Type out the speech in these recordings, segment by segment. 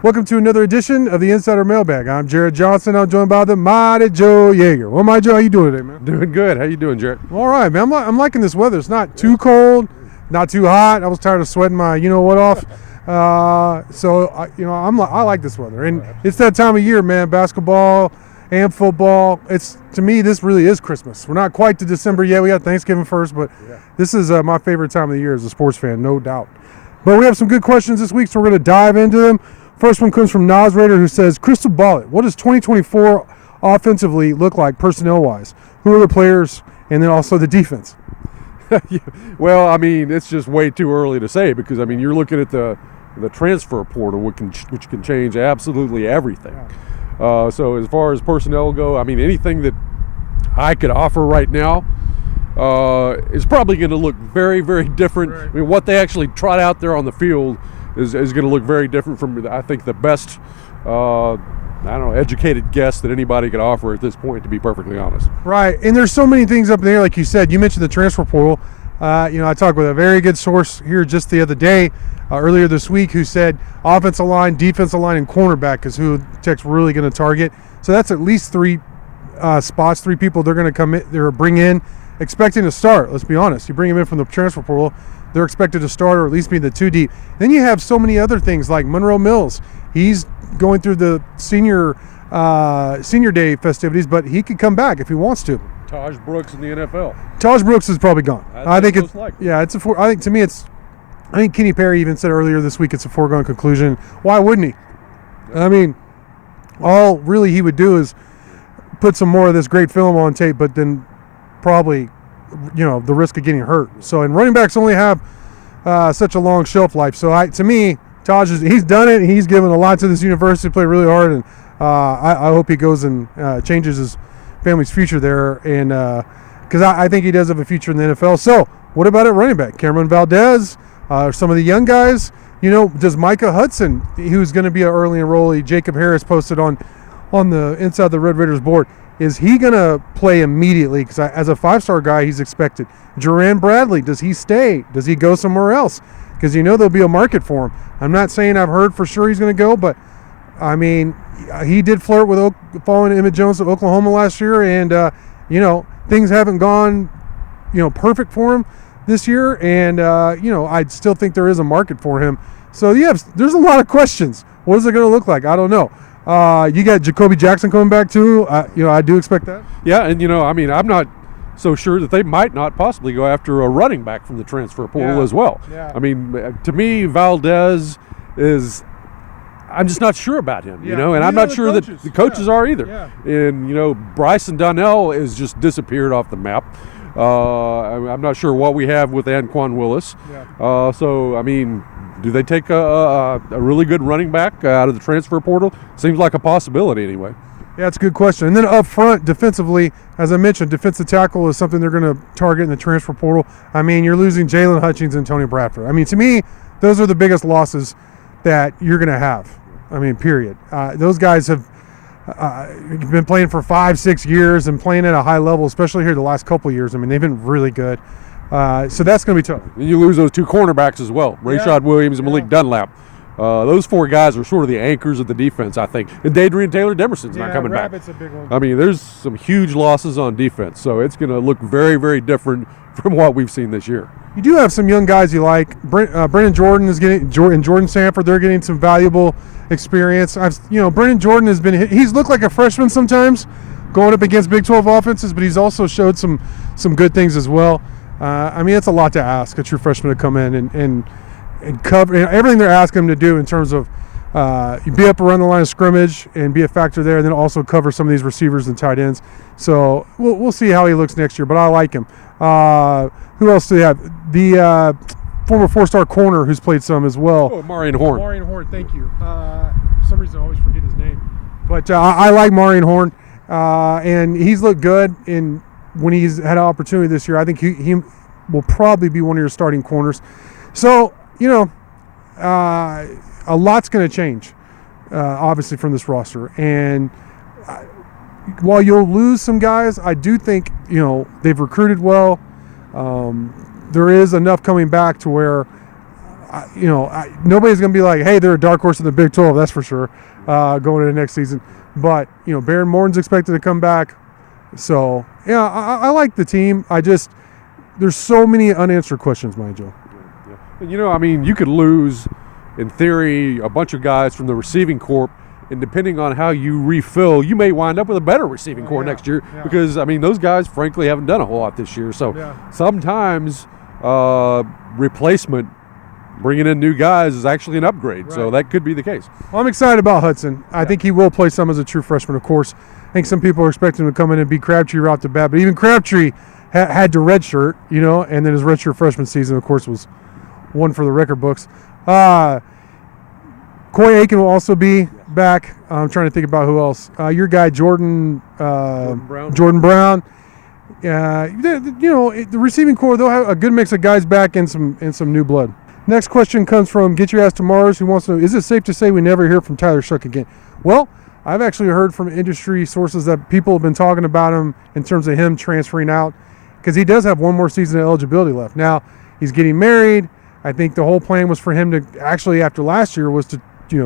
Welcome to another edition of the Insider Mailbag. I'm Jared Johnson. I'm joined by the mighty Joe Yeager. Well, my Joe, how you doing today, man? Doing good. How you doing, Jared? All right, man. I'm liking this weather. It's not too cold, not too hot. I was tired of sweating my you-know-what off. I like this weather. And it's that time of year, man. Basketball and football. To me, this really is Christmas. We're not quite to December yet. We got Thanksgiving first, but this is my favorite time of the year as a sports fan, no doubt. But we have some good questions this week, so we're going to dive into them. First one comes from Nas Raider, who says, Crystal Ball it. What does 2024 offensively look like personnel-wise? Who are the players, and then also the defense? Well, I mean, it's just way too early to say because, I mean, you're looking at the transfer portal, which can change absolutely everything. So as far as personnel go, I mean, anything that I could offer right now is probably going to look very, very different. Right. I mean, what they actually trot out there on the field is going to look very different from, I think, the best, educated guess that anybody could offer at this point, to be perfectly honest. Right, and there's so many things up in there, like you said. You mentioned the transfer portal. I talked with a very good source here just the other day, earlier this week, who said offensive line, defensive line, and cornerback is who Tech's really going to target. So that's at least three spots, three people they're going to come in, they're bring in, expecting to start. Let's be honest. You bring them in from the transfer portal, they're expected to start or at least be the 2 deep. Then you have so many other things like Monroe Mills. He's going through the senior day festivities, but he could come back if he wants to. Taj Brooks in the NFL. Taj Brooks is probably gone. I think it's likely. Yeah, it's a. I think to me it's. I think Kenny Perry even said earlier this week it's a foregone conclusion. Why wouldn't he? I mean, all really he would do is put some more of this great film on tape, but then probably, the risk of getting hurt. So, and running backs only have such a long shelf life. So, to me, Taj he's done it. He's given a lot to this university, played really hard, and I hope he goes and changes his family's future there. And because I think he does have a future in the NFL. So, what about at running back? Cameron Valdez, some of the young guys. Does Micah Hudson, who's going to be an early enrollee, Jacob Harris posted on the Inside the Red Raiders board. Is he going to play immediately? Because as a 5-star guy, he's expected. Jerand Bradley, does he stay? Does he go somewhere else? Because there'll be a market for him. I'm not saying I've heard for sure he's going to go, but, I mean, he did flirt with following Emmett Jones at Oklahoma last year, and, things haven't gone, perfect for him this year, and, I still think there is a market for him. So, there's a lot of questions. What is it going to look like? I don't know. You got Jacoby Jackson coming back too. I do expect that. Yeah, and I'm not so sure that they might not possibly go after a running back from the transfer portal as well. Yeah. I mean, to me, Valdez is. I'm just not sure about him, and I'm not sure that the coaches are either. Yeah. And Bryson Donnell has just disappeared off the map. I'm not sure what we have with Anquan Willis. Yeah. So I mean. Do they take a really good running back out of the transfer portal? Seems like a possibility anyway. Yeah, it's a good question. And then up front, defensively, as I mentioned, defensive tackle is something they're going to target in the transfer portal. I mean, you're losing Jalen Hutchings and Tony Bradford. I mean, to me, those are the biggest losses that you're going to have. I mean, period. Those guys have been playing for 5-6 years and playing at a high level, especially here the last couple of years. I mean, they've been really good. So that's going to be tough. And you lose those two cornerbacks as well, Rashad Williams and Malik Dunlap. Those 4 guys are sort of the anchors of the defense, I think. And Adrian Taylor-Demerson's not coming back. Rabbit's a big one. I mean, there's some huge losses on defense, so it's going to look very, very different from what we've seen this year. You do have some young guys you like. Brendan Jordan is getting, and Jordan Sanford, they're getting some valuable experience. Brendan Jordan he's looked like a freshman sometimes going up against Big 12 offenses, but he's also showed some good things as well. It's a lot to ask a true freshman to come in and cover everything they're asking him to do in terms of be up around the line of scrimmage and be a factor there, and then also cover some of these receivers and tight ends. So we'll see how he looks next year, but I like him. Who else do they have? The former 4-star corner who's played some as well. Oh, Marion Horn. Marion Horn, thank you. For some reason I always forget his name. But I like Marion Horn, and he's looked good when he's had an opportunity this year. I think he will probably be one of your starting corners. So, a lot's going to change, obviously, from this roster. And while you'll lose some guys, I do think, they've recruited well. There is enough coming back to where nobody's going to be like, hey, they're a dark horse in the Big 12, that's for sure, going into next season. But, Baron Morton's expected to come back. So, yeah, I like the team. There's so many unanswered questions, mind you. Yeah. You could lose, in theory, a bunch of guys from the receiving corps, and depending on how you refill, you may wind up with a better receiving corps next year because, those guys, frankly, haven't done a whole lot this year. So sometimes replacement, bringing in new guys, is actually an upgrade. Right. So that could be the case. Well, I'm excited about Hudson. I think he will play some as a true freshman, of course. I think some people are expecting him to come in and beat Crabtree right off the bat, but even Crabtree had to redshirt, and then his redshirt freshman season, of course, was one for the record books. Coy Aiken will also be back. I'm trying to think about who else. Your guy, Jordan Brown. The receiving corps, they'll have a good mix of guys back and some new blood. Next question comes from Get Your Ass to Mars, who wants to know, is it safe to say we never hear from Tyler Shough again? Well, I've actually heard from industry sources that people have been talking about him in terms of him transferring out because he does have one more season of eligibility left. Now, he's getting married. I think the whole plan was for him to actually, after last year, was to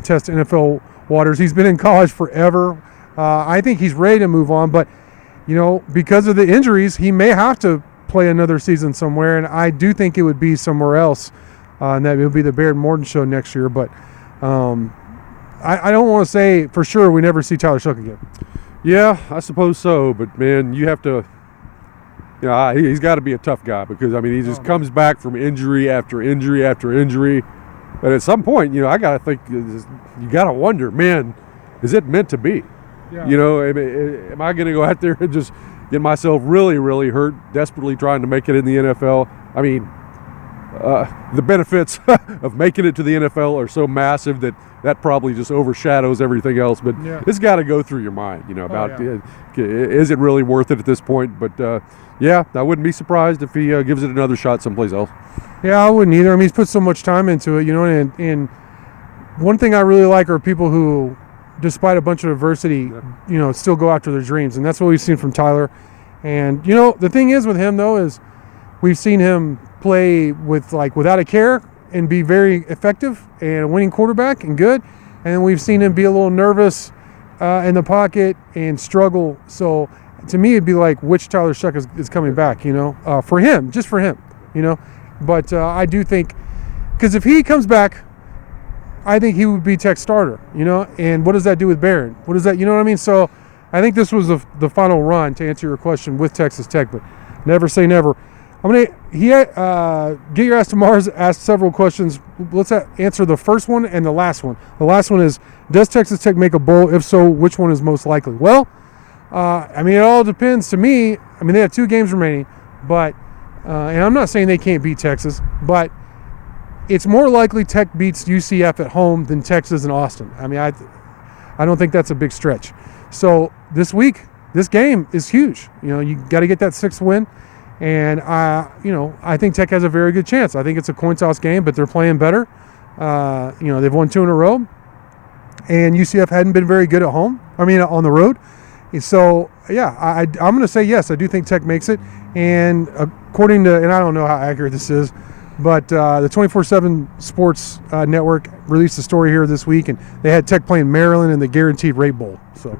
test NFL waters. He's been in college forever. I think he's ready to move on, but because of the injuries, he may have to play another season somewhere, and I do think it would be somewhere else, and that it would be the Baron Morton show next year. But I don't want to say for sure we never see Tyler Shough again. Yeah, I suppose so, but man, you have to. He's got to be a tough guy because he just comes back from injury after injury after injury. But at some point, I got to think, you got to wonder, man, is it meant to be? Yeah. Am I going to go out there and just get myself really, really hurt, desperately trying to make it in the NFL? The benefits of making it to the NFL are so massive that probably just overshadows everything else. But it's got to go through your mind, is it really worth it at this point? But I wouldn't be surprised if he gives it another shot someplace else. Yeah, I wouldn't either. He's put so much time into it, and one thing I really like are people who, despite a bunch of adversity, still go after their dreams. And that's what we've seen from Tyler. And, the thing is with him, though, is we've seen him play without a care and be very effective and a winning quarterback and good. And then we've seen him be a little nervous in the pocket and struggle. So to me, it'd be like which Tyler Shough is coming back, for him, just for him, But I do think, because if he comes back, I think he would be Tech's starter, And what does that do with Barron? What does that, you know what I mean? So I think this was the final run to answer your question with Texas Tech, but never say never. Get Your Ass to Mars asked several questions. Let's answer the first one and the last one. The last one is, does Texas Tech make a bowl? If so, which one is most likely? Well, it all depends to me. They have 2 games remaining, but and I'm not saying they can't beat Texas, but it's more likely Tech beats UCF at home than Texas and Austin. I don't think that's a big stretch. So this week, this game is huge. You got to get that 6th win, and I think Tech has a very good chance. I think it's a coin toss game, but they're playing better. They've won 2 in a row, and UCF hadn't been very good at home. On the road. So I'm going to say yes. I do think Tech makes it. And according to, and I don't know how accurate this is, but the 24/7 Sports Network released a story here this week, and they had Tech playing Maryland in the Guaranteed Rate Bowl. So,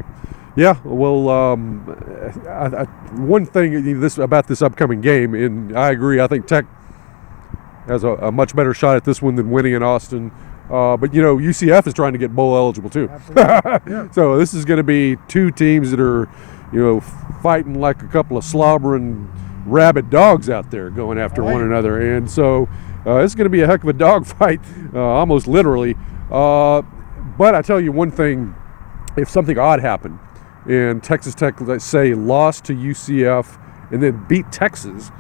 one thing about this upcoming game, and I agree, I think Tech has a much better shot at this one than winning in Austin. But UCF is trying to get bowl eligible too. Yeah. So this is going to be 2 teams that are, fighting like a couple of slobbering rabid dogs out there going after one another. And so it's going to be a heck of a dogfight, almost literally. But I tell you one thing, if something odd happened and Texas Tech, let's say, lost to UCF and then beat Texas,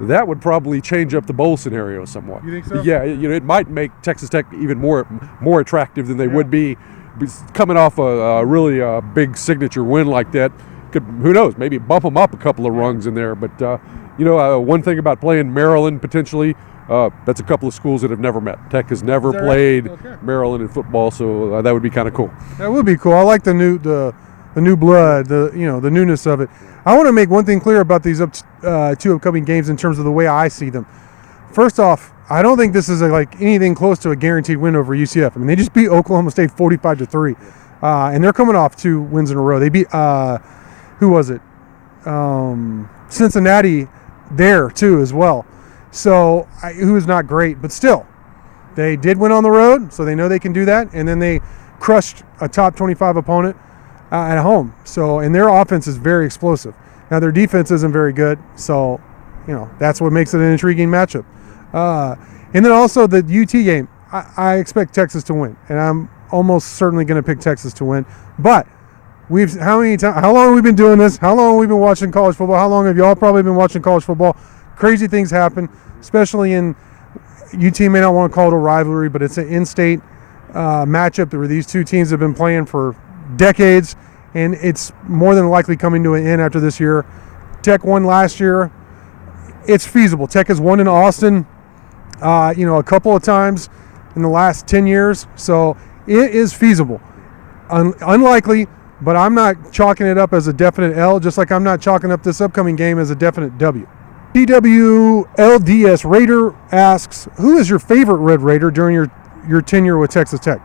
that would probably change up the bowl scenario somewhat. You think so? Yeah, it might make Texas Tech even more attractive than they would be coming off a really big signature win like that. Who knows? Maybe bump them up a couple of rungs in there. But one thing about playing Maryland potentially, that's a couple of schools that have never met. Tech has never played Maryland in football, so that would be kind of cool. That would be cool. I like the new blood, the newness of it. I want to make one thing clear about these 2 upcoming games in terms of the way I see them. First off, I don't think this is like anything close to a guaranteed win over UCF. I mean, they just beat Oklahoma State 45-3, and they're coming off 2 wins in a row. They beat who was it? Cincinnati there too as well. So who is not great, but still, they did win on the road, so they know they can do that. And then they crushed a top 25 opponent at home. So, and their offense is very explosive. Now their defense isn't very good, so that's what makes it an intriguing matchup. And then also the UT game, I expect Texas to win, and I'm almost certainly going to pick Texas to win. But how long have we been doing this? How long have we been watching college football? How long have y'all probably been watching college football? Crazy things happen, especially in UT may not want to call it a rivalry, but it's an in-state matchup where these two teams have been playing for decades, and it's more than likely coming to an end after this year. Tech won last year. It's feasible. Tech has won in Austin, a couple of times in the last 10 years, so it is feasible. Unlikely, but I'm not chalking it up as a definite L, just like I'm not chalking up this upcoming game as a definite W. TWLDS Raider asks, who is your favorite Red Raider during your tenure with Texas Tech?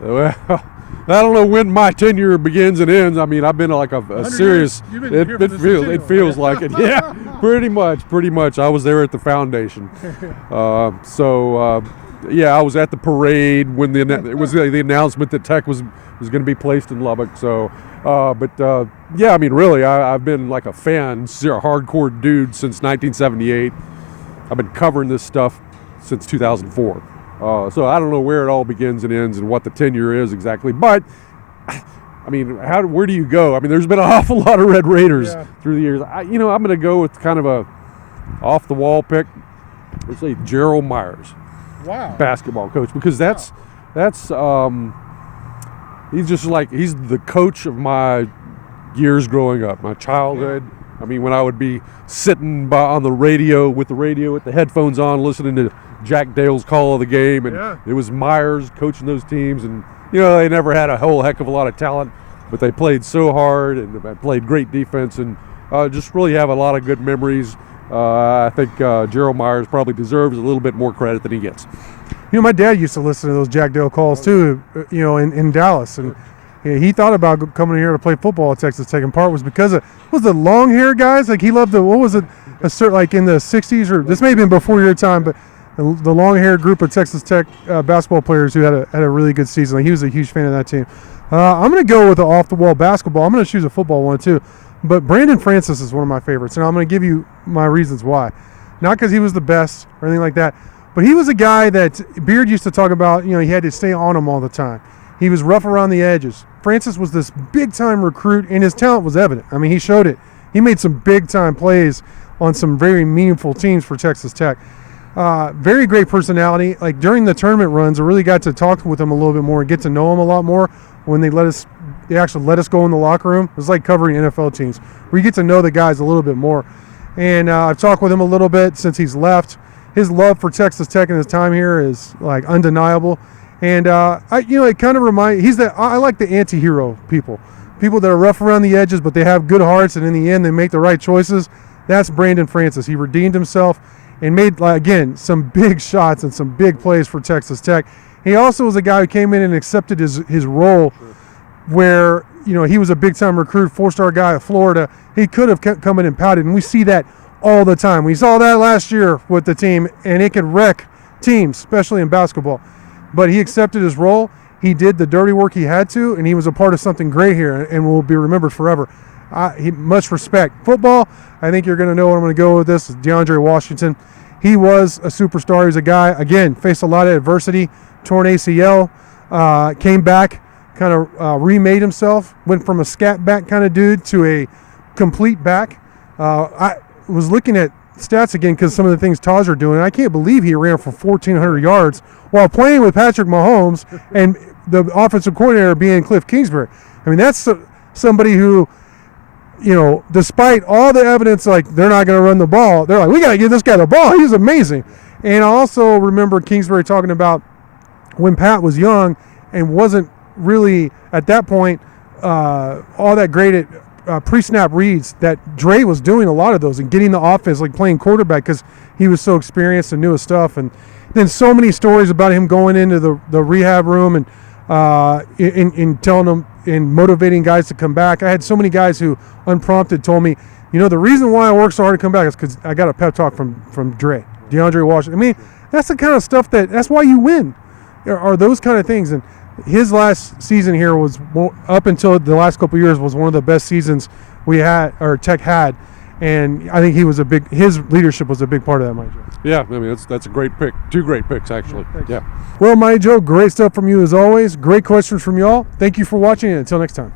Well, I don't know when my tenure begins and ends. I mean, I've been like a serious. It feels like it. Yeah, pretty much. I was there at the foundation. I was at the parade when it was the announcement that Tech was going to be placed in Lubbock. So, I mean, really, I've been like a fan, a hardcore dude since 1978. I've been covering this stuff since 2004. So I don't know where it all begins and ends and what the tenure is exactly. But, I mean, where do you go? I mean, there's been an awful lot of Red Raiders through the years. I'm going to go with kind of a off-the-wall pick. Let's say Gerald Myers. Wow. Basketball coach, because that's he's the coach of my years growing up, my childhood. I mean, when I would be sitting on the radio with the headphones on, listening to Jack Dale's call of the game, and it was Myers coaching those teams, and they never had a whole heck of a lot of talent, but they played so hard and played great defense, and just really have a lot of good memories. I think Gerald Myers probably deserves a little bit more credit than he gets. My dad used to listen to those Jack Dale calls too, in Dallas, and he thought about coming here to play football at Texas Tech. In part was because of the long hair guys. Like he loved like in the '60s, or this may have been before your time, but the long hair group of Texas Tech basketball players who had a really good season. Like he was a huge fan of that team. I'm going to go with the off the wall basketball. I'm going to choose a football one too. But Brandon Francis is one of my favorites, and I'm going to give you my reasons why. Not because he was the best or anything like that, but he was a guy that Beard used to talk about, he had to stay on him all the time. He was rough around the edges. Francis was this big-time recruit, and his talent was evident. I mean, he showed it. He made some big-time plays on some very meaningful teams for Texas Tech. Very great personality. Like during the tournament runs, I really got to talk with him a little bit more and get to know him a lot more when they actually let us go in the locker room. It was like covering NFL teams, where you get to know the guys a little bit more. And I've talked with him a little bit since he's left. His love for Texas Tech and his time here is like undeniable. And it kind of I like the anti-hero people that are rough around the edges, but they have good hearts, and in the end they make the right choices. That's Brandon Francis. He redeemed himself and made, again, some big shots and some big plays for Texas Tech. He also was a guy who came in and accepted his role where, he was a big-time recruit, 4-star guy at Florida. He could have come in and pouted, and we see that all the time. We saw that last year with the team, and it could wreck teams, especially in basketball. But he accepted his role. He did the dirty work he had to, and he was a part of something great here and will be remembered forever. Much respect. Football, I think you're going to know what I'm going to go with this, is DeAndre Washington. He was a superstar. He was a guy, again, faced a lot of adversity, torn ACL, came back, kind of remade himself, went from a scat back kind of dude to a complete back. I was looking at stats again because some of the things Taj are doing. I can't believe he ran for 1,400 yards while playing with Patrick Mahomes and the offensive coordinator being Cliff Kingsbury. I mean, that's somebody who, despite all the evidence, like they're not going to run the ball, they're like, we got to give this guy the ball. He's amazing. And I also remember Kingsbury talking about when Pat was young and wasn't really at that point all that great at pre-snap reads that Dre was doing a lot of those and getting the offense, like playing quarterback, because he was so experienced and knew his stuff. And then so many stories about him going into the rehab room and in telling them and motivating guys to come back. I had so many guys who unprompted told me, the reason why I work so hard to come back is because I got a pep talk from Dre, DeAndre Washington. I mean, that's the kind of stuff that's why you win, are those kind of things. And his last season here was, up until the last couple of years, was one of the best seasons we had, or Tech had. And I think his leadership was a big part of that, Mike Joe. Yeah, I mean, that's a great pick. 2 great picks, actually. Yeah. Well, Mike Joe, great stuff from you as always. Great questions from y'all. Thank you for watching, and until next time.